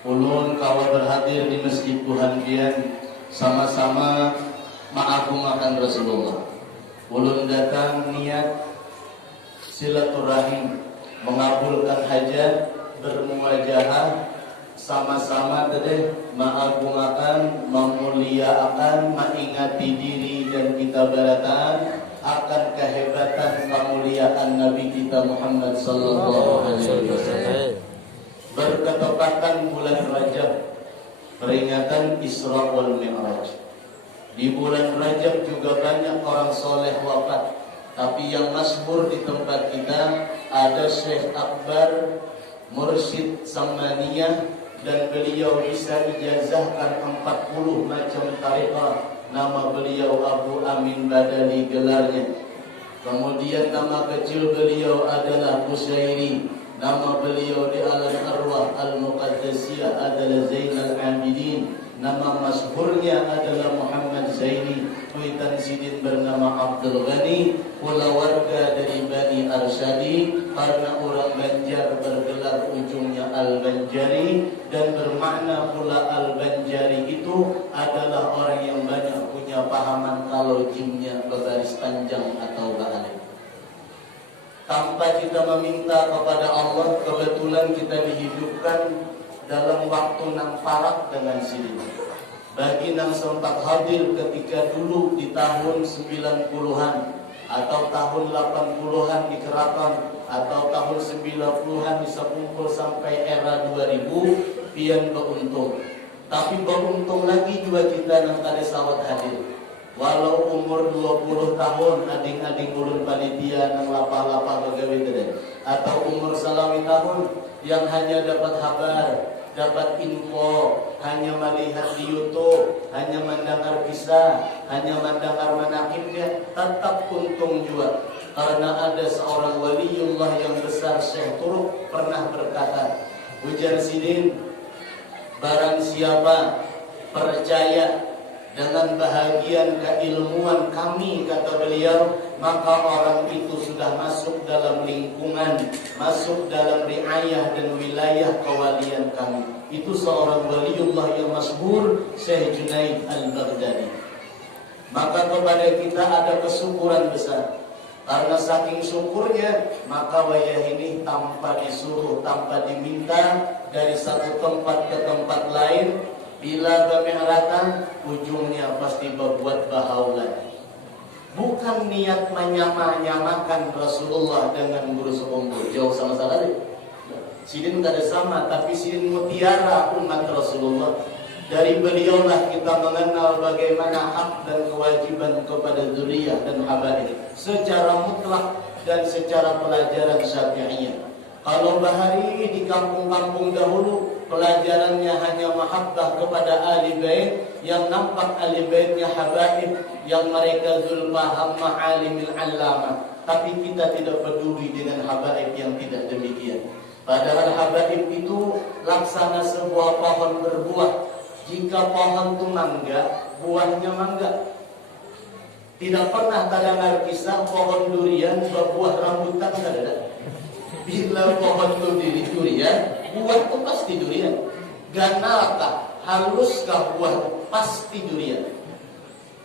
Ulun kawal berhadir di Masjid Tuhan Bian sama-sama mengagungakan Rasulullah. Ulun datang niat silaturahim, mengabulkan hajat, bermuwajahah, sama-sama tadi mengagungakan, memuliakan, mengingati diri dan kita berataan akan kehebatan kemuliaan Nabi kita Muhammad sallallahu alaihi wasallam. Berketepatan bulan Rajab, peringatan Isra wal Mi'raj. Di bulan Rajab juga banyak orang soleh wafat, tapi yang masyhur di tempat kita ada Syekh Akbar Mursyid Samaniyah, dan beliau bisa ijazahkan 40 macam tariqah. Nama beliau Abu Amin Badali gelarnya. Kemudian nama kecil beliau adalah Busyairi. Nama beliau di alam arwah al-muqaddasiyah adalah Zainal Abidin. Nama masyhurnya adalah Muhammad Zaini. Kuitan sidin bernama Abdul Ghani. Pula warga dari Bani Arsyadi, karena orang Banjar bergelar ujungnya Al-Banjari, dan bermakna pula Al-Banjari itu adalah orang yang banyak punya pahaman kalau jimnya berbaris panjang atau ba'alif. Tanpa kita meminta kepada Allah, kebetulan kita dihidupkan dalam waktu nang farak dengan sini. Bagi nang sempat hadir ketika dulu di tahun 90-an atau tahun 80-an di Keraton, atau tahun 90-an bisa kumpul sampai era 2000, pian beruntung. Tapi beruntung lagi juga kita nang tadi sawat hadir. Walau umur 20 tahun ading-ading ulun panitia nang lapa-lapa begawe tadi, atau umur salawi tahun yang hanya dapat kabar, dapat info, hanya melihat di YouTube, hanya mendengar kisah, hanya mendengar manaqibnya, tetap untung juga. Karena ada seorang waliullah yang besar, Syekh Turuk, pernah berkata, ujar sidin, barang siapa percaya dengan bahagian keilmuan kami, kata beliau, maka orang itu sudah masuk dalam lingkungan, masuk dalam riayah dan wilayah kewalian kami. Itu seorang waliullah yang masyhur, Syekh Junaid Al-Baghdadi. Maka kepada kita ada kesyukuran besar. Karena saking syukurnya, maka wayah ini tanpa disuruh, tanpa diminta, dari satu tempat ke tempat lain, bila kemeratan, ujungnya pasti berbuat bahaulan. Bukan niat menyamakan Rasulullah dengan guru sepumpul, jauh sama salah deh. Sidin tak ada sama, tapi sidin mutiara umat Rasulullah. Dari beliaulah kita mengenal bagaimana hak dan kewajiban kepada dzurriyyah dan habaib secara mutlak dan secara pelajaran syafi'iyah. Kalau bahari di kampung-kampung dahulu, pelajarannya hanya mahabbah kepada ahli bait, yang nampak ahli baitnya habaib, yang mereka zulfaham ma'alimil allamah. Tapi kita tidak peduli dengan habaib yang tidak demikian. Padahal habaib itu laksana sebuah pohon berbuah. Jika pohon itu mangga, buahnya mangga. Tidak pernah terdengar kisah pohon durian berbuah rambutan, tidak ada. Bila pohon itu durian, buah itu pasti durian. Ganalkah, haluskah buah, pasti durian.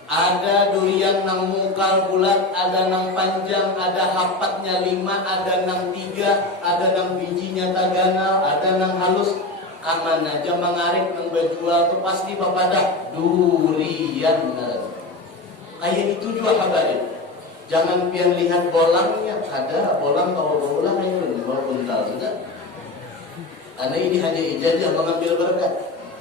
Ada durian nang mungkal bulat, ada nang panjang, ada hapatnya 5, ada nang 3, ada nang bijinya tak ganal, ada nang halus. Aman aja mengarik nang berjual itu pasti bapada durian. Kayak itu juga habaib. Jangan pian lihat bolangnya, ada bolang kalau bolang itu buntal sudah. Karena ini hanya ijazah mengambil berkat.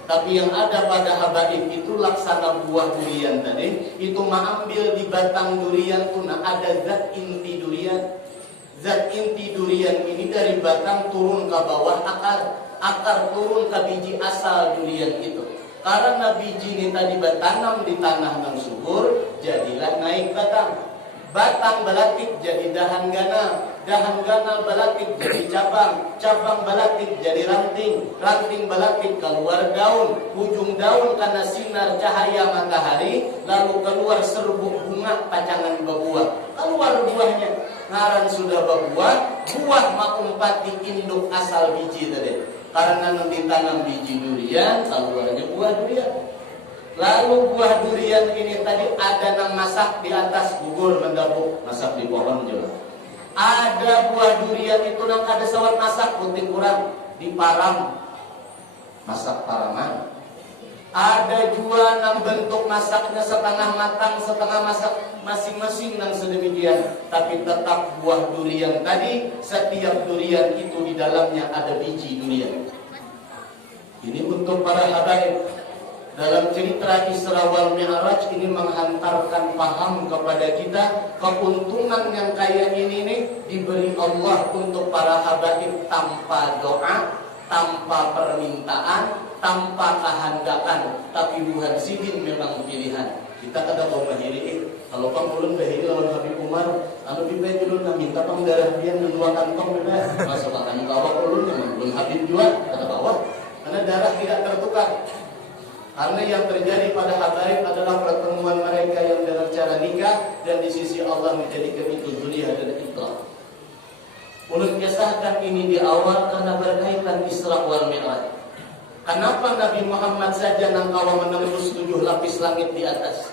Tapi yang ada pada habaib itu laksana buah durian tadi, itu mengambil di batang durian itu, nah ada zat inti durian. Zat inti durian ini dari batang turun ke bawah akar turun ke biji asal durian itu. Karena biji ini tadi bertanam di tanah yang subur, jadilah naik batang. Batang balatik jadi dahan ganal, dahan ganal balatik jadi cabang, cabang balatik jadi ranting, ranting balatik keluar daun, ujung daun karena sinar cahaya matahari, lalu keluar serbuk bunga pacangan berbuah, keluar buahnya, ngaran sudah berbuah, buah makumpati induk asal biji tadi. Karena ditanam biji durian, keluarnya buah durian. Lalu buah durian ini tadi ada yang masak di atas gugur mendapuk, masak di pohon juga. Ada buah durian itu yang ada sawat masak putih kurang di param, masak paraman. Ada juga yang bentuk masaknya setengah matang, setengah masak, masing-masing yang sedemikian. Tapi tetap buah durian tadi, setiap durian itu di dalamnya ada biji durian. Ini untuk para habaib. Dalam cerita Isra wal Mi'raj ini menghantarkan paham kepada kita, keuntungan yang kayak ini nih diberi Allah untuk para habaib tanpa doa, tanpa permintaan, tanpa kehendakan, tapi bukan sidin memang pilihan. Kita kada mau mahiri, kalau pang ulun bahiri lawan Habib Umar, anu pipai dulu nak minta pang darah dia dua kantong beda, masuk akan kawak ulun yang belum Habib juga kada bawa, karena darah tidak tertukar. Karena yang terjadi pada habaib adalah pertemuan mereka yang dengan cara nikah dan di sisi Allah menjadikan itu zuriyah dan ikhlas. Ulun kisahkan ini di awal karena berkaitan Isra wal Mi'raj. Kenapa Nabi Muhammad saja nang kawa menembus 7 lapis langit di atas?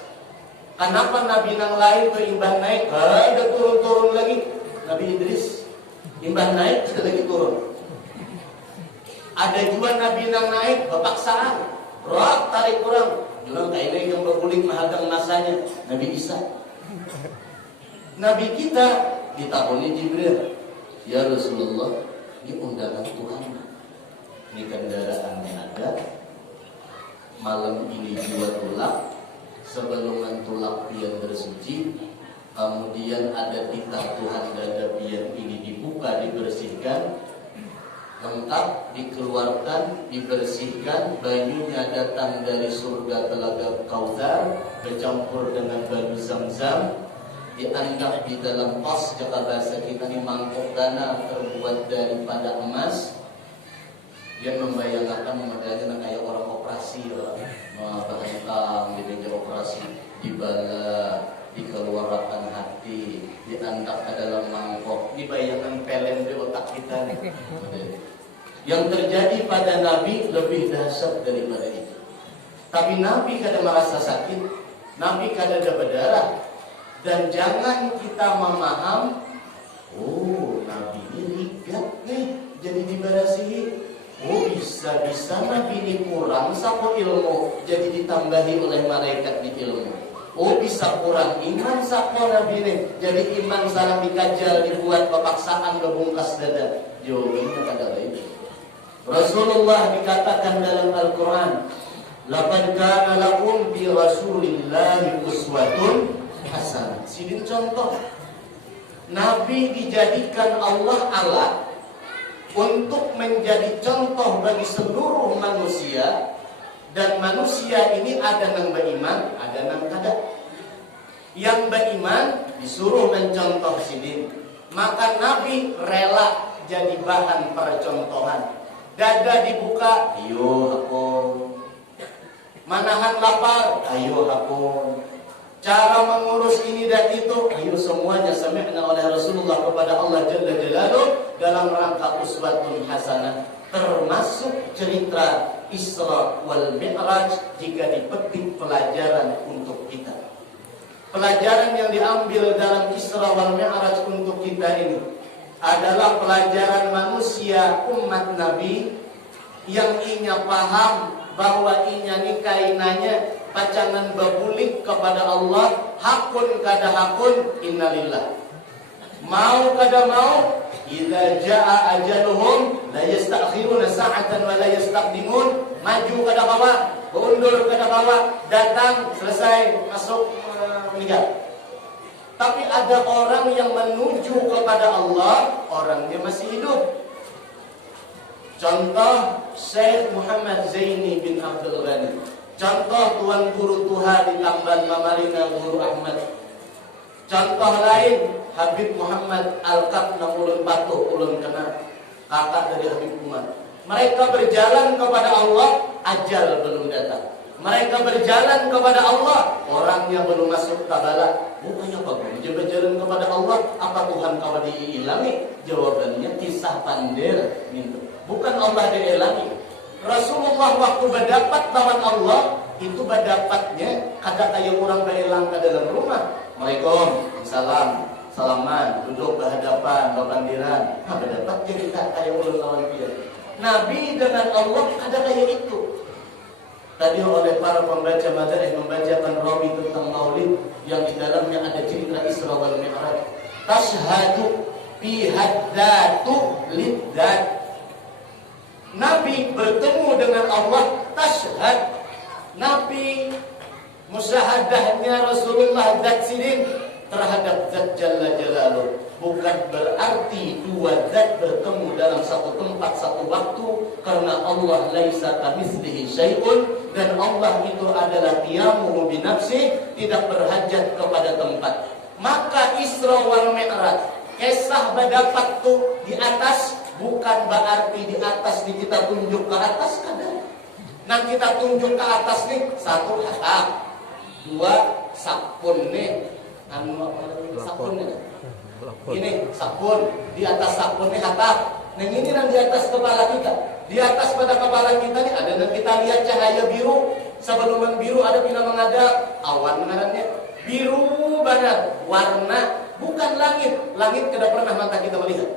Kenapa Nabi nang lain tuh imbang naik, ada turun-turun lagi? Nabi Idris imbang naik lagi turun. Ada juga Nabi nang naik berpaksaan, roh tarik kurang. Bilang kayaknya yang berkulit mahadang masanya. Nabi Isa. Nabi kita ditahuni Jibril. Ya Rasulullah, ini undangan Tuhan. Ini kendaraannya ada. Malam ini dua tulak. Sebelum tulak pian bersuci, kemudian ada titah Tuhan dada pian ini dibuka, dibersihkan, lengkap, dikeluarkan, dibersihkan, banyunya datang dari surga telaga Kautsar, bercampur dengan batu Zam-Zam, dianggap di dalam tas, jika bahasa kita ini mangkok dana terbuat daripada emas. Dia membayangkan modelnya kayak orang operasi, bahkan di meja operasi, dibala, dikeluarkan hati, dianggap ke dalam mangkok. Dibayangkan pelen di otak kita nih. Yang terjadi pada Nabi lebih dahsyat daripada itu. Tapi Nabi kada merasa sakit, Nabi kada ada berdarah. Dan jangan kita memaham, oh Nabi ini ligat nih, jadi dibarasihi. Oh bisa-bisa Nabi ini kurang sapa ilmu, jadi ditambahi oleh malaikat di ilmu. Oh bisa kurang iman sapa Nabi ini, jadi iman salah dikajal, dibuat pepaksaan bebungkas dada. Jawabannya kada lain. Rasulullah dikatakan dalam Al-Quran, laqad kana lakum fi Rasulillahi uswatun hasanah. Sidin contoh, Nabi dijadikan Allah alat untuk menjadi contoh bagi seluruh manusia. Dan manusia ini ada yang beriman, ada yang kada. Yang beriman disuruh mencontoh sidin, maka Nabi rela jadi bahan percontohan. Dada dibuka, ayo hakon. Manahan lapar, ayo hakon. Cara mengurus ini dan itu, ayo semuanya sami'na oleh Rasulullah kepada Allah Jalla Jalaluh dalam rangka uswatun hasanah. Termasuk cerita Isra wal Mi'raj jika dipetik pelajaran untuk kita. Pelajaran yang diambil dalam Isra wal Mi'raj untuk kita ini adalah pelajaran manusia umat Nabi yang inya paham bahwa inya ni kainanya pacangan babulik kepada Allah, hakun kada hakun, innalillah. Mau kada mau, idza jaa ajaluhum la yastakhiruna sa'atan wa la yastaqdimun. Maju kada bawa, mundur kada bawa, datang selesai masuk meninggal. Tapi ada orang yang menuju kepada Allah, orangnya masih hidup. Contoh Syekh Muhammad Zaini bin Abdul Ghani. Contoh Tuan Guru Tuha di Tamban Mamarina Guru Ahmad. Contoh lain Habib Muhammad Al-Kab nang ulun patuh ulun kenal, kakak dari Habib Umar. Mereka berjalan kepada Allah, ajal belum datang. Mereka berjalan kepada Allah, orangnya belum masuk kabala. Bukannya apa dia berjalan kepada Allah, apa Tuhan kau diilangi? Jawabannya kisah pandel gitu. bukan Allah dielangi. Rasulullah waktu berdapat lawan Allah itu berdapatnya kada kayak orang berelang ke dalam rumah. Waalaikumsalam, salam, salaman, duduk berhadapan, berbandiran. Nah, berdapatnya kita kayak orang lawan dia. Nabi dengan Allah kada kayak itu. Tadi oleh para pembaca madzhab membacakan rawi tentang Maulid yang di dalamnya ada cerita Isra wal Mi'raj. Tashhadu fi haddatu liddat. Nabi bertemu dengan Allah, tashhad. Nabi musyahadahnya Rasulullah zat sidin terhadap zat Jalla Jalaluh. Bukan berarti dua zat bertemu dalam satu tempat satu waktu, karena Allah laisa kamitslihi syai'un, dan Allah itu adalah qiyamuhu binafsi, tidak berhajat kepada tempat. Maka Isra wal Mi'raj, kisah berdapat tuh di atas, bukan berarti di atas di kita tunjuk ke atas kadang. Nah kita tunjuk ke atas nih, satu hatap, dua sabun nih, sabun nih. Ini sabun, di atas sabun nih hatap. Nah ini yang di atas kepala kita. Di atas pada kepala kita nih ada yang kita lihat cahaya biru. Sebelum biru ada bila menghadap awan menghadapnya. Biru banget, warna bukan langit. Langit tidak pernah mata kita melihat.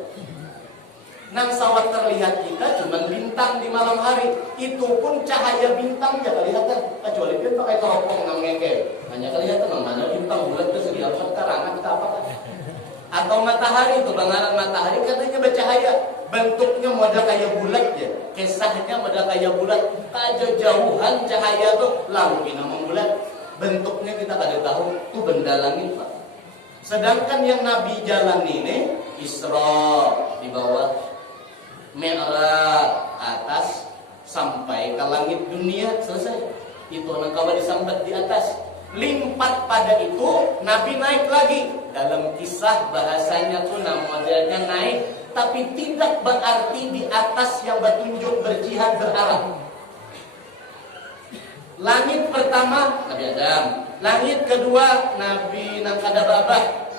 Nang sawat terlihat kita cuma bintang di malam hari. Itu pun cahaya bintang tidak kelihatan. Kecuali dia pakai teropong nang ngeke. Hanya kelihatan mana bintang bulat ke segi alfat karangan kita apa. Atau matahari, kebangaran matahari katanya bercahaya. Bentuknya model kayak bulat ya. Kisahnya model kayak bulat. Kejauhan cahaya tuh lalu kita membulat. Bentuknya kita kada tahu. Itu benda langit Pak. Sedangkan yang Nabi jalan ini Isra di bawah, Mi'raj atas, sampai ke langit dunia selesai. Itu orang kawan disambat di atas. Limpat pada itu Nabi naik lagi. Dalam kisah bahasanya tuh modelnya naik, tapi tidak berarti di atas yang bertunjuk berjihad berarah. Langit pertama Nabi Adam, langit kedua Nabi nang kada babah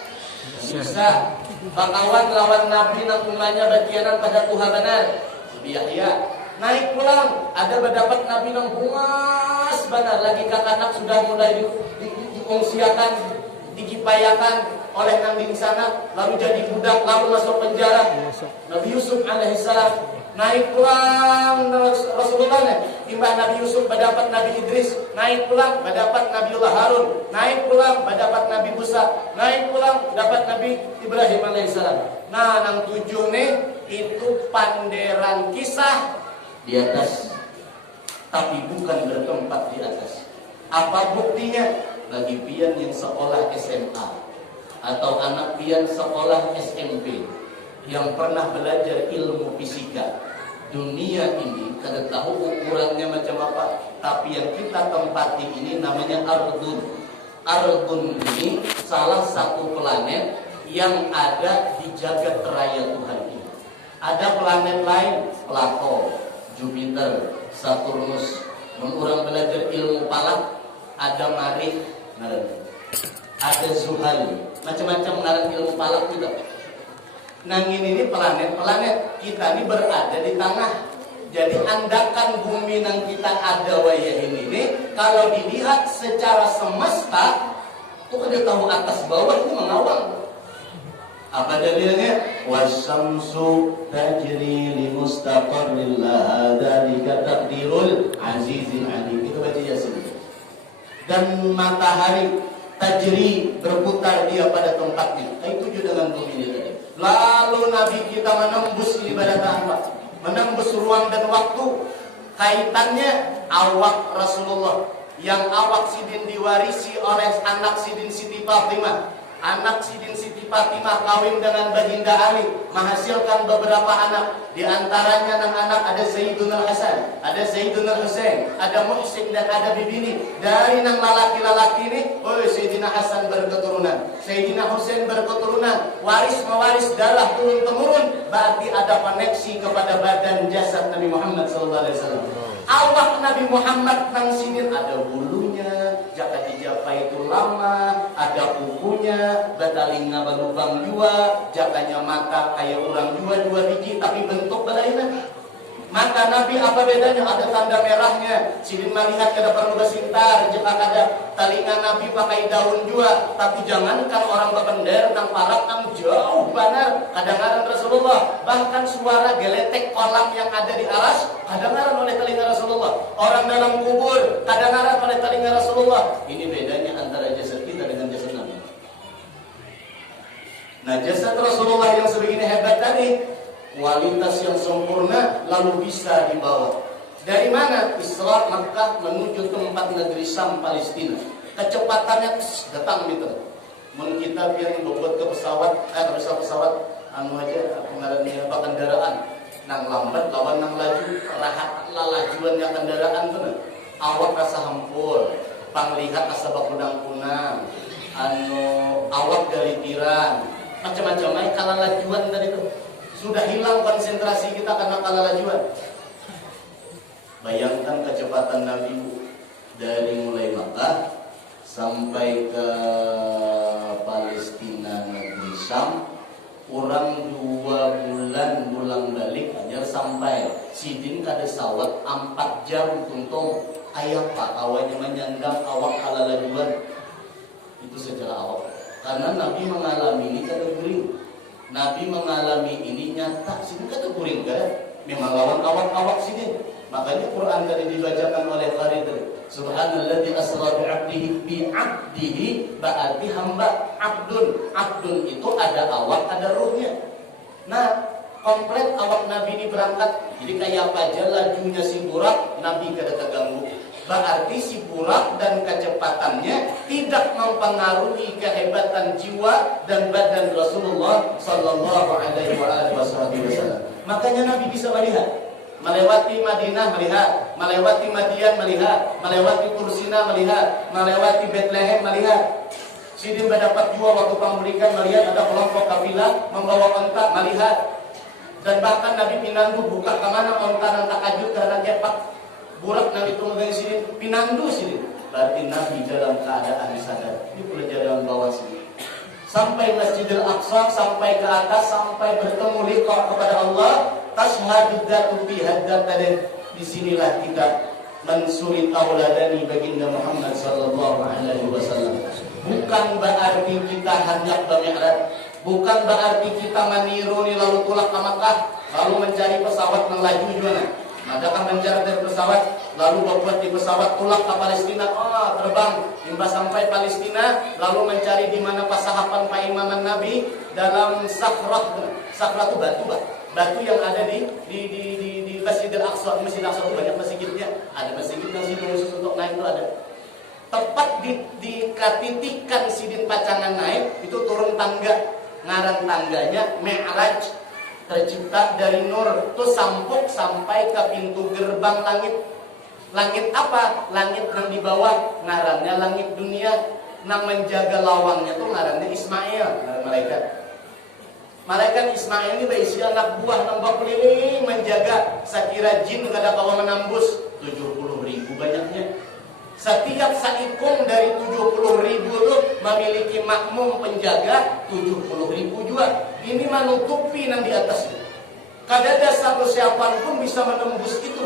bisa bakawan lawan Nabi nang umanya bagianan pada Tuhan benar Nabi Yahya. Naik pulang ada berdapat Nabi nang bungas benar lagi kakanak sudah mulai diungsiakan, digipayakan oleh Nabi di sana, lalu jadi budak, lalu masuk penjara. Nabi Yusuf alaihissalam naik pulang Rasulullah, timbah Nabi Yusuf berdapat Nabi Idris, naik pulang berdapat Nabiullah Harun, naik pulang berdapat Nabi Musa, naik pulang dapat Nabi Ibrahim alaihissalam. Nah, nang tujuh nih itu panderan kisah di atas, tapi bukan bertempat di atas. Apa buktinya? Bagi pian yang sekolah SMA atau anak pian sekolah SMP yang pernah belajar ilmu fisika, dunia ini kada tahu ukurannya macam apa, tapi yang kita tempati ini namanya Ardun. Ardun ini salah satu planet yang ada di jagat raya Tuhan ini. Ada planet lain, Plato, Jupiter, Saturnus. Orang belajar ilmu falak, ada Marikh, ada Zuhal, macam-macam ngaran ilmu falak juga. Nang ini planet-planet kita ini berada di tengah. Jadi andakan bumi nang kita ada wayah ini kalau dilihat secara semesta tuh kada tahu atas bawah itu mengawang. Apa dalilnya? Wasyamsu tajri li mustaqarril laha dzalika taqdirul azizil alim. Itu baca Yasin. Dan matahari tajri berputar dia pada tempatnya. Itu juga dengan bumi ini tadi. Lalu Nabi kita menembus ibadah Allah, menembus ruang dan waktu. Kaitannya awak Rasulullah, yang awak sidin diwarisi oleh anak sidin Siti Fatimah. Anak sidin Siti Fatimah kawin dengan Baginda Ali, menghasilkan beberapa anak. Di antaranya anak ada Sayyidun Al-Hasan, ada Sayyidun Al-Husain, ada Muhsin dan ada Bibini. Dari nang lalaki-lalaki ini, Sayyidina Hasan berketurunan, Sayyidina Husain berketurunan, waris mewaris darah turun temurun, berarti ada koneksi kepada badan jasad Nabi Muhammad SAW. Awak Nabi Muhammad nang sinin ada bulunya, jaka dijapa itu lama, ada kukunya, batalinga berlubang jua, jakanya mata kayak orang jua biji, tapi bentuk berlainan. Mata Nabi apa bedanya? Ada tanda merahnya. Sidin melihat kada perlu bersintar. Jika ada telinga Nabi pakai daun juga. Tapi jangankan orang bebender nang parak nang jauh banar. Kadang-kadang Rasulullah. Bahkan suara geletek kolam yang ada di aras kadang-kadang oleh telinga Rasulullah. Orang dalam kubur kadang-kadang oleh telinga Rasulullah. Ini bedanya antara jasad kita dengan jasad Nabi. Nah, jasad Rasulullah yang sebegini hebat tadi, kualitas yang sempurna lalu bisa dibawa. Dari mana? Isra Makkah menuju tempat negeri Syam Palestina. Kecepatannya datang gitu. Mun kita yang membuat ke pesawat, pesawat anu aja pengarannya apa kendaraan. Nang lambat lawan nang laju, rahat lalajuannya kendaraan tuh. Awak rasa hampur, panglihat asa bakunang-kunang. Awak galitiran. Macam-macam aja kalah lajuan tadi tuh. Sudah hilang konsentrasi kita karena kalah lajuan. Bayangkan kecepatan Nabi dari mulai Makkah sampai ke Palestina negeri Syam, kurang 2 bulan pulang balik hanya sampai. Sidin kada sawat 4 jam tuntung. Ayah pak awalnya menyandang awak kalah lajuan. Itu secara awak. Karena Nabi mengalami ini kada guring. Nabi mengalami ini nyata. Sini kata kuring kan? Memang lawan awak sini. Makanya Quran tadi dibacakan oleh Farid. Subhanalladzi asra bi'abdihi berarti hamba. Abdun itu ada awak, ada ruhnya. Nah, komplit awak Nabi ini berangkat. Jadi kayak apa aja lajunya si Burak, Nabi kada terganggu. Berarti si Burak dan kecepatannya tidak mempengaruhi kehebatan jiwa dan badan Rasulullah Sallallahu Alaihi Wasallam. Makanya Nabi bisa melihat, melewati Madinah melihat, melewati Madian melihat, melewati Tursina melihat, melewati Bethlehem melihat. Sidin mendapat jua waktu pemulikan melihat ada kelompok kafilah membawa onta melihat. Dan bahkan Nabi pinandu buka kemana onta dan takajud karena kepak. Burak Nabi tunggu dari sini, pinandu sini. Berarti Nabi dalam keadaan sadar. Ini pelajaran bawah sini. Sampai Masjidil Aqsa, sampai ke atas, sampai bertemu liqa kepada Allah. Tashhadu dzatu fi haddad tadi. Disinilah kita mensuri tauladani baginda Muhammad sallallahu alaihi wasallam. Bukan berarti kita hendak bermi'raj. Bukan berarti kita meniru ni lalu tulak ke Makkah, lalu mencari pesawat melaju juga. Adakah mencari dari pesawat, lalu membuat di pesawat tulak ke Palestina, terbang hingga sampai Palestina, lalu mencari di mana pasahapan paimaman Nabi dalam Sakrah. Sakrah itu batu yang ada di Masjidil Aqsa. Masjidil Aqsa itu banyak masjidnya. Ada masjid yang sidin khusus untuk naik itu ada. Tepat di katitikan sidin pacangan naik itu turun tangga, ngaran tangganya Mi'raj. Tercipta dari nur itu sampuk sampai ke pintu gerbang langit. Langit apa? Langit yang di bawah ngarannya langit dunia. Nang menjaga lawangnya tuh ngarannya Ismail, malaikat. Malaikat Ismail ini berisi anak buah nang keliling menjaga. Sakira jin kada kawa menambus 70.000 banyaknya. Setiap saikung dari 70.000 itu memiliki makmum penjaga 70.000 juga. Ini menutupi yang di atas. Kada ada satu siapapun pun bisa menembus itu.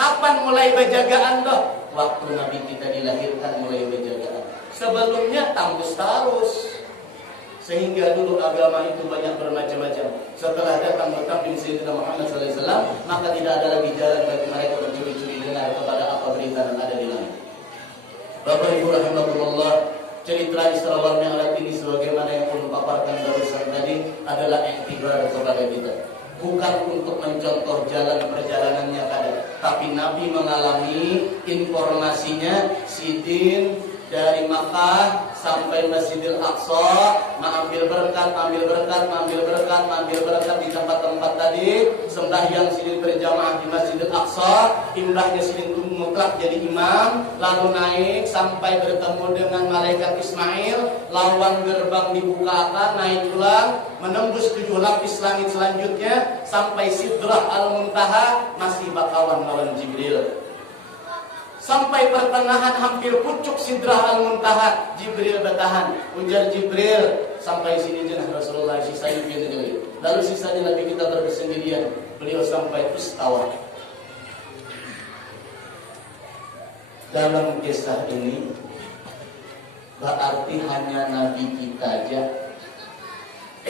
Kapan mulai berjagaan dah? Waktu Nabi kita dilahirkan mulai berjagaan. Sebelumnya tanggus terus. Sehingga dulu agama itu banyak bermacam-macam. Setelah datang Nabi Sayyidina Muhammad SAW, maka tidak ada lagi jalan bagi mereka mencuri-curi dengar kepada apa berita yang ada di langit. Bapak Ibu rahimahullah, cerita Isra'il Mi'raj ini sebagaimana yang pun paparkan barusan tadi adalah iktibar kepada kita. Bukan untuk mencontoh jalan perjalanannya kada, tapi Nabi mengalami informasinya. Sidin dari Makkah sampai Masjidil Aqsa, mengambil berkat di tempat-tempat tadi, sembahyang sidin berjamaah di Masjidil Aqsa, imlahnya sidin mutlak jadi imam, lalu naik sampai bertemu dengan malaikat Ismail, lawang gerbang dibukakan, naik ulang, menembus 7 lapis langit selanjutnya, sampai Sidrah Al-Muntaha, masih bakawan lawan Jibril. Sampai pertengahan hampir pucuk Sidrah Al-Muntaha, Jibril bertahan. Ujar Jibril, sampai sini jenah Rasulullah, sisanya kita jauh. Lalu sisanya Nabi kita bersendirian. Beliau sampai istawa. Dalam kisah ini berarti hanya Nabi kita aja,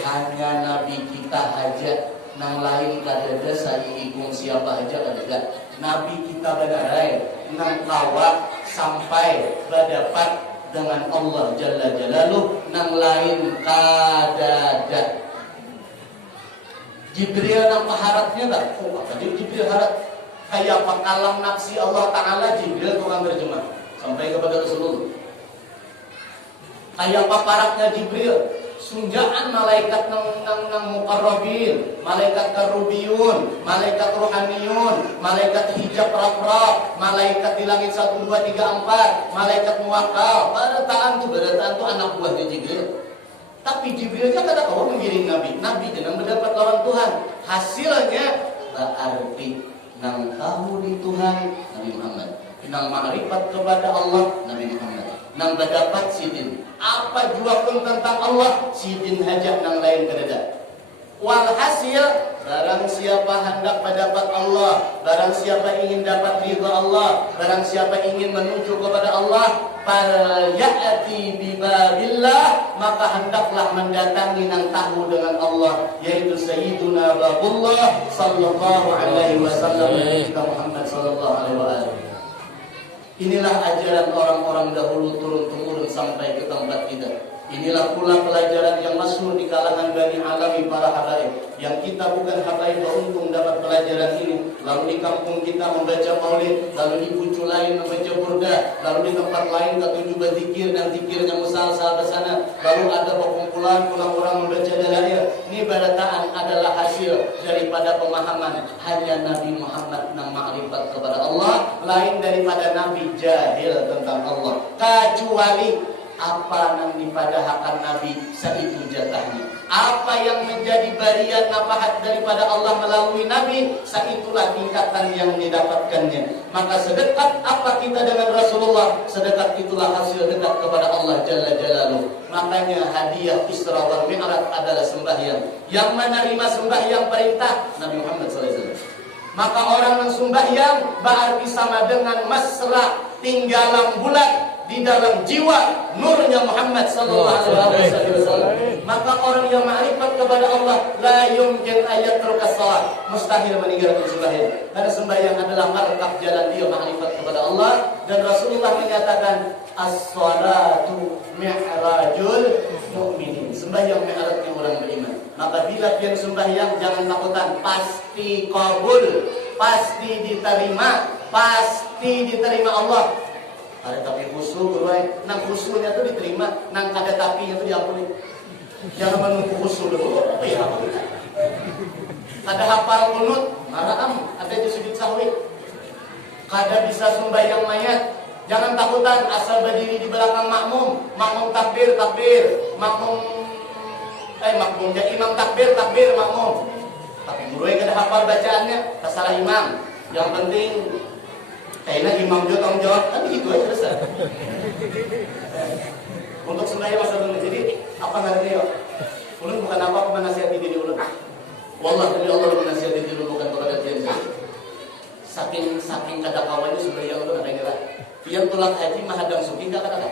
hanya Nabi kita aja, nang lain kadada saya ikung siapa aja kadada. Nabi kita benarai nang kawak sampai berdapat dengan Allah Jalla Jalaluh, nang lain kadada. Jibril nang paharatnya tak? Oh, apa Jibril harat? Kayak apa kalam nafsi Allah Ta'ala, Jibril tukang terjemah sampai kepada Rasulullah. Kayak apa paraknya Jibril, sunjaan malaikat nang muqarrabin, malaikat karubiyun, malaikat ruhaniyun, malaikat hijab raf-raf, malaikat di langit 1, 2, 3, 4, malaikat muwakkal. Barataan tu anak buahnya Jibril. Tapi Jibril aja kata kau mengiring Nabi jangan mendapat lawan Tuhan. Hasilnya berarti nang tahu di Tuhan Nabi Muhammad, nang ma'rifat kepada Allah Nabi Muhammad, nang berdapat sidin apa jua pun tentang Allah sidin hajat nang lain kedada. Walhasil barang siapa hendak mendapat Allah, barang siapa ingin dapat ridha Allah, barang siapa ingin menuju kepada Allah, falyati bibabillah, maka hendaklah mendatangi nang tahu dengan Allah, yaitu Sayyiduna Babullah sallallahu alaihi wasallam, kita Muhammad sallallahu alaihi wasallam. Inilah ajaran orang-orang dahulu turun-temurun sampai ke tempat kita. Inilah pula pelajaran yang masyhur di kalangan Bani Alami para habaib. Yang kita bukan habaib beruntung dapat pelajaran ini. Lalu di kampung kita membaca maulid, lalu di bucu lain membaca burda, lalu di tempat lain ketujuh berzikir dan zikirnya musal-sal bersana. Lalu ada perkumpulan orang-orang membaca dalail. Ini barataan adalah hasil daripada pemahaman hanya Nabi Muhammad nang ma'rifat kepada Allah, lain daripada Nabi jahil tentang Allah. Kecuali apa yang dipadahakan Nabi saitu jatahnya. Apa yang menjadi barian nafahat daripada Allah melalui Nabi, saitulah tingkatan yang didapatkannya. Maka sedekat apa kita dengan Rasulullah, sedekat itulah hasil dekat kepada Allah Jalla Jalaluh. Makanya hadiah Isra wal Mi'raj adalah sembahyang. Yang menerima sembahyang perintah Nabi Muhammad SAW. Maka orang yang sembahyang berarti sama dengan mesra tinggalan bulan di dalam jiwa nurnya Muhammad sallallahu alaihi wasallam. Maka orang yang ma'rifat kepada Allah la yumkin ayat salat, mustahil meninggalkan sembahyang. Karena sembahyang adalah markah jalan dia ma'rifat kepada Allah, dan Rasulullah menyatakan as-salatu mi'rajul mu'minin. Sembahyang mi'rajnya orang beriman. Maka bila pian sembahyang jangan takutan, pasti kabul, pasti diterima, pasti diterima Allah. Ada tapi khusyuk, nang khusyuknya itu diterima, nang kada tapinya itu diampuni. Jangan menunggu khusyuk dulu. Ya, kada hafal kunut, maram, ada di sujud sahwi. Kada bisa sembahyang mayat, jangan takutan asal berdiri di belakang makmum, makmum takbir, makmum jadi imam takbir, makmum. Tapi guru kada hafal bacaannya, terserah imam. Yang penting kayaknya imam juga tanggung jawab, kan begitu aja selesai. Untuk sembahyang masa dulu, jadi apa ngerti ya? Ulun bukan apa menasihati diri ulun. Wallah demi Allah menasihati diri ulun bukan kepada dia. Saking kada kawannya sembahyang ulun ada kira. Yang tulak haji mahadang suki kata kata.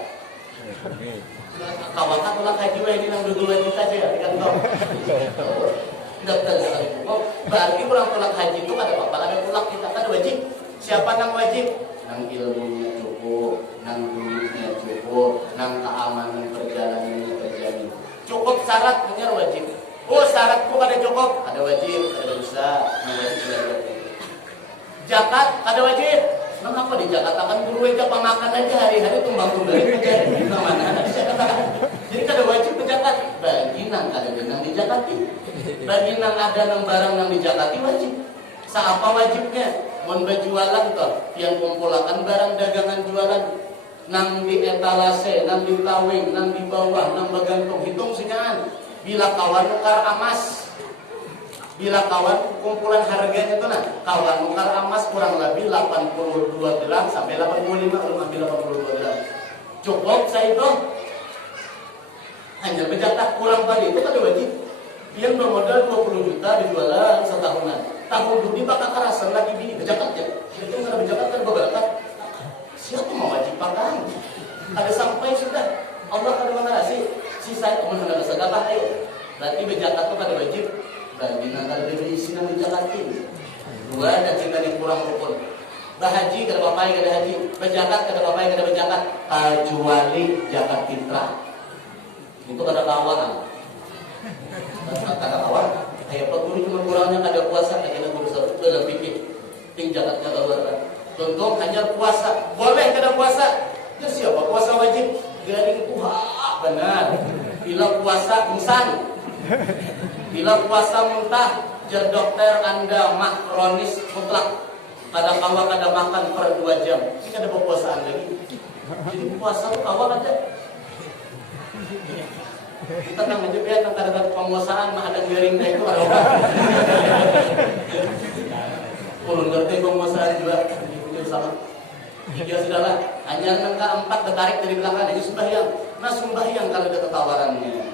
Kawakan tulak haji wah ini nang dua juta aja ya di kantor. Daftar sekali. Oh, berarti orang tulak haji itu ada apa? Ada tulak kita kan wajib. Siapa nang wajib? Nang ilmunya cukup, nang duitnya cukup, nang keamanan perjalanannya terjamin. Cukup syarat benar wajib. Oh syaratku ada cukup, ada wajib, ada dosa, nang wajib sudah wajib. Zakat ada wajib. Kenapa di Jakarta kan guru aja pemakan aja hari-hari tumbang-tumbang aja. Nah mana ada di Jakarta? Jadi kada wajib ke zakat. Bagi nang kada nang di zakati. Bagi nang ada nang barang nang di zakati wajib. Saapa wajibnya? Mun berjualan toh, yang kumpulakan barang dagangan jualan nang di etalase, nang di tawing, nang di bawah, nang bagantung, hitung senyaan. Bila kawan nukar emas, bila kawan kumpulan harganya itu nah, kawan nukar emas kurang lebih 82 gram sampai 85, belum ambil 82 gram. Cukup saya itu hanya berjatah kurang tadi itu kan wajib. Yang bermodal 20 juta dijualan setahunan. tahun di bakal karasan lagi bini bejakat ya. Itu nggak ada bejakat kan beberapa. Siapa mau wajib pakai? Ada sampai sudah Allah kada mengarasi sisa itu mana ada sedekah ayo. Berarti bejakat itu kada wajib. Berarti nakal definisi nang bejakatin. Dua dan cinta yang kurang rukun. Bahaji kada bapai kada haji, bejakat kada bapai kada bejakat, kecuali zakat fitrah. Itu kada kawan. Kada kawan. Kayak Pak Guru cuma kurangnya kada puasa, kayaknya guru satu dalam pikir. Ting zakatnya keluar. Contoh hanya puasa, boleh kada puasa. Ya siapa puasa wajib? Garing tuha benar. Bila puasa insan. Bila puasa muntah, jar dokter Anda mah kronis mutlak. Kadang kawa kada makan per 2 jam. Ini kada berpuasaan lagi. Jadi puasa tuh awal ada. Kita nang ngejebet nang kada penguasaan mah ada garingnya itu ada. Ulun ngerti penguasaan juga itu sama. Ya sudahlah, hanya nang keempat tertarik dari belakang ini sembahyang. Nah sembahyang kalau ada ketawarannya.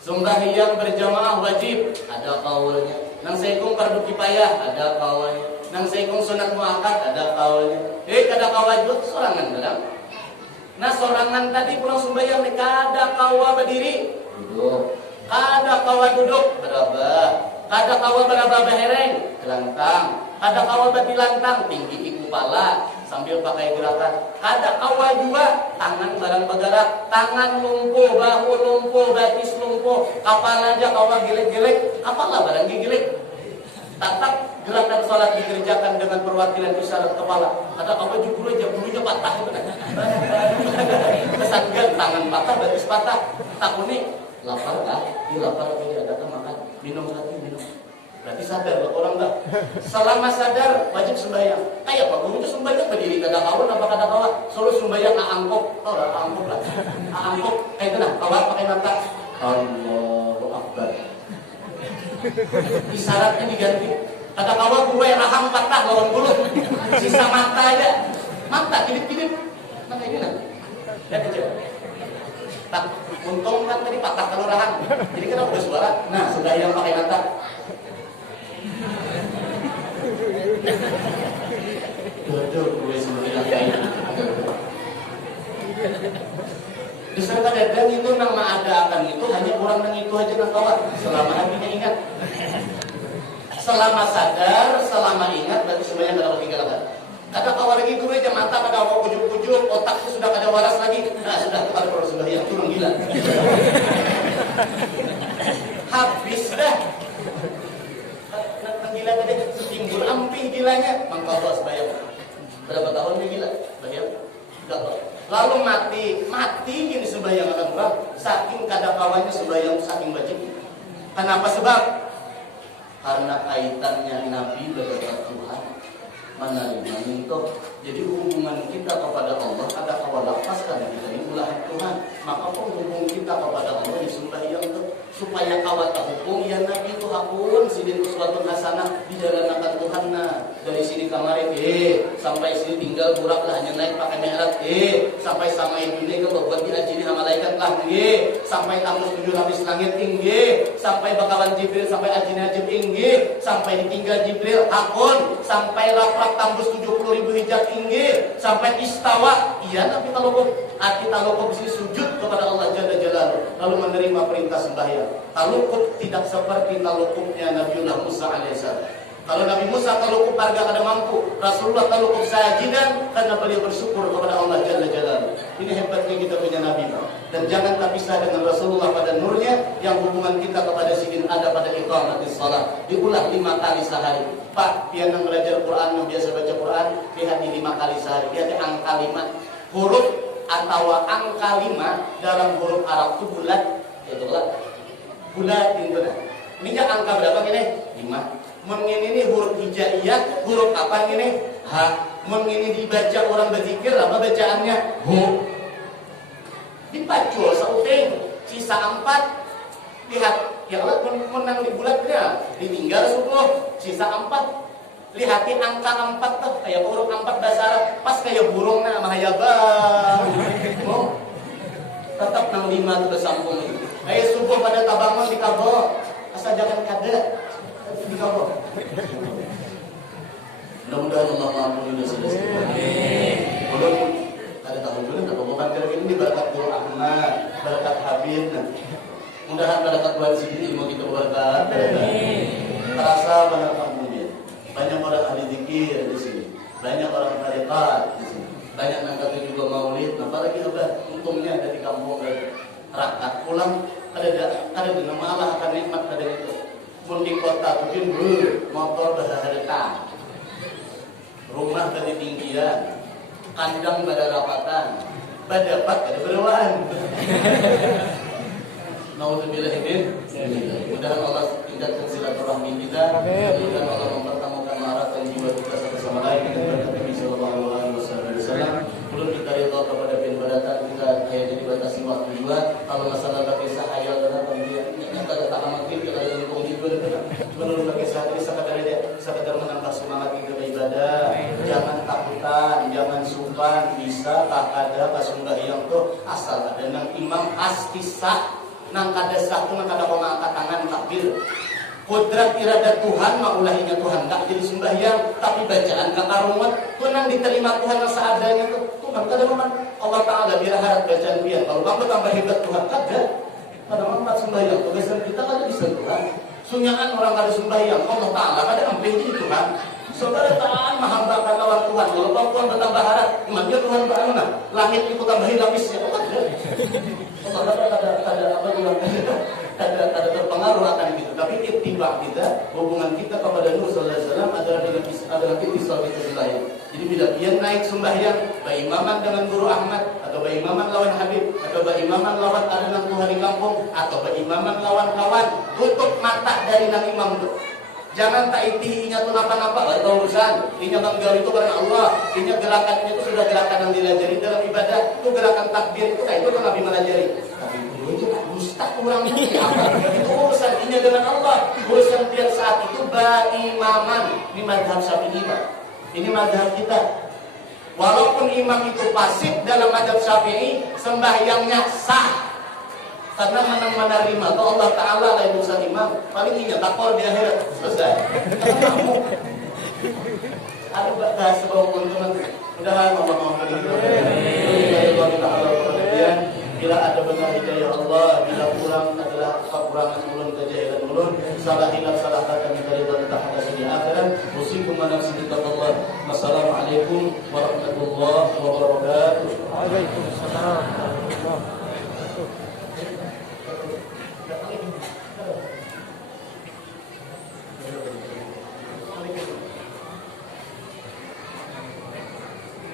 Sembahyang berjamaah wajib, ada kaulnya. Nang sekung fardu kifayah, ada kaulnya. Nang sekung sunat muakkad, ada kaulnya. Kada kawa juga sorangan dalam. Nah sorangan tadi pulang sembahyang ni kada kawa berdiri, duduk. Kada kawa duduk, berabah. Kada kawa berabah behereng, gelantang. Kada kawa bertilantang, tinggi kepala sambil pakai gerakan. Kada kawa juga tangan barang bergerak, tangan lumpuh, bahu lumpuh, batis lumpuh, kepala aja kawa gilek-gilek, kepala barang gilek. Tatap gerakan sholat dikerjakan dengan perwakilan isyarat kepala. Ada kawa juga aja bulunya patah. Kesanggan tangan patah, batis patah. Tak unik, lapar kah? Lapar lagi ada makan, minum lagi minum. Berarti sadar orang dah. Selama sadar wajib sembahyang. Kayak Pak Guru itu sembahyang berdiri kada kawan apa kada kawan. Solo sembahyang angkop. Oh, angkop lah. Angkop kayak itu nah, kawan pakai mata. Allahu Akbar. Isyaratnya diganti. Kada kawan gue rahang patah lawan bulu. Sisa mata aja. Mata kidip-kidip. Nah kayak gini. Lihat aja. Tak untung kan tadi patah kalau rahang. Jadi kita udah suara. Nah, sembahyang pakai mata. Jodoh gue sebenarnya kayak diserta dadang itu nang mengadakan itu hanya kurang nang itu aja nang kawan. Selama hatinya ingat, selama sadar, selama ingat berarti sebenarnya kada ketinggalan. Kada kawan lagi dulu aja mata kada mau ujuk-ujuk, otakku sudah kada waras lagi. Nah sudah kada perlu sembahyang turun gila. Habis dah. Gila tadi timbul ampih gilanya mangkau sembahyang. Berapa tahun dia gila sembahyang? 3 tahun. Lalu mati ini sembahyang akan kurang. Saking kada kawannya sembahyang saking wajib. Kenapa sebab? Karena kaitannya Nabi dengan Tuhan. Mana itu? Jadi hubungan kita kepada Allah ada kawan lepaskan dari ulah Tuhan. Maka penghubung kita kepada Allah di sembahyang itu supaya kawan terhubung ya Nabi itu hakun sidin uswatun hasanah di jalan akan Tuhan. Nah dari sini kemarin sampai sini tinggal burak lah hanya naik pakai mi'raj sampai sama ini kalau buat diajini sama malaikat lah sampai tembus 7 lapis langit tinggi sampai bakawan Jibril sampai ajini ajib tinggi sampai ditinggal Jibril hakun sampai laprak tembus 70.000 hijab tinggi sampai istawa iya Nabi talukub arti talukub sini sujud kepada Allah Jalla Jalaluhu lalu menerima perintah sembahyang. Talukub tidak seperti talukubnya Nabiullah Musa alaihissalam. Kalau Nabi Musa talukub harga kada mampu, Rasulullah talukub sajidan karena beliau bersyukur kepada Allah Jalla Jalaluhu. Ini hebatnya kita punya Nabi. Dan jangan terpisah dengan Rasulullah pada nurnya yang hubungan kita kepada sidin ada pada iqamatis shalah. Diulang 5 kali sehari. Pak, dia yang belajar Quran, yang biasa baca Quran, lihat di 5 kali sehari. Lihat angka 5 huruf atau angka 5 dalam huruf Arab itu bulat. Itu bulat ini benar. Ini angka berapa ini? 5. Mengini ini huruf hijaiyah, huruf apa ini? H. Mengini dibaca orang berzikir, apa bacaannya? Hu. Dipacul sauting, sisa 4. Lihat, ya Allah menang di bulatnya, ditinggal 10, sisa 4. Lihati angka 4 tuh, kayak huruf 4 bahasa Arab, pas kayak burung nah mahayabang. Oh. Tetap nang 5 itu bersambung itu. Kayak subuh pada tabangan di kabel, asal jangan kada. di kampung. Mudah-mudahan Allah mengampuni dosa-dosa kita. Belum ada tahun juga nggak apa-apa kan ini berkat doa Ahmad, berkat Habib. Mudahan berkat buat sini ilmu kita berkat. Terasa banyak kampungnya. Banyak orang ahli zikir di sini. Banyak orang tarekat di sini. Banyak nangkapnya juga maulid. Nah, apalagi apa untungnya ada di kampung rakyat pulang ada dengan malah akan nikmat ada itu. Mungkin kota mungkin motor berharga. Rumah dari tinggian, kandang pada rapatan, badapat ada berwaan. Nauzubillah ini. Mudah-mudahan Allah tingkatkan silaturahmi kita. Mudah-mudahan Allah mempertemukan maratan jiwa kita satu sama lain dengan berkat Nabi sallallahu alaihi wasallam. Belum kita ridha kepada penberatan kita hanya dibatasi waktu juga. Kalau masalah kisah hayal dan apa dia nyata tak amat kita ada hukum itu. Menurut kisah ini sekadar menambah semangat kita beribadah. Jangan takutan, jangan sungkan, bisa tak ada kasumbahyang tuh asal ada nang imam astisah. Nang kada satu nang kada koma angkat tangan takbir. Kodrat iradat Tuhan maulahinya Tuhan tak jadi sembahyang tapi bacaan kakarungan tuh nang diterima Tuhan yang seadanya tuh Tuhan kada memang Allah Taala biar harap bacaan dia kalau kamu tambah hebat Tuhan kada memang sembahyang tugasan kita kada bisa Tuhan sunyangan orang kada sembahyang Allah Taala kada ampun jadi Tuhan saudara taat mahambakan lawan Tuhan kalau Tuhan bertambah harap imannya Tuhan bagaimana langit itu tambahin lapisnya kada ada apa juga ada terpengaruh akan gitu tapi ittiba kita hubungan kita kepada Nabi sallallahu alaihi wasallam adalah ittisal kita lain jadi bila dia naik sembahyang baimaman dengan guru Ahmad atau baimaman lawan Habib atau baimaman lawan anak Tuhan di kampung atau baimaman lawan kawan tutup mata dari nang imam itu. Jangan tak itinya tuh napa-napa itu urusan. Inya tanggal itu karena Allah. Inya gerakannya itu sudah gerakan yang dilajari dalam ibadah. Itu gerakan takbir itu itu kan Nabi melajari. Tapi itu ustaz kurang itu urusan inya dengan Allah. Urusan dia saat itu baimaman di mazhab Syafi'i. Ini mazhab kita. Walaupun imam itu pasif dalam mazhab Syafi'i, sembahyangnya sah. Karena menang menerima atau Allah Ta'ala lah yang urusan imam paling ingat takor di akhirat selesai kamu ada bahas sebuah keuntungan mudah-mudahan Allah mengampuni bila ada benar hidayah Allah bila kurang adalah kekurangan ulun kejahilan ulun salah hilaf salah kata minta ridha tak ada di akhirat usikum manafsi Allah. Wassalamualaikum warahmatullahi wabarakatuh. Waalaikumsalam warahmatullahi wabarakatuh.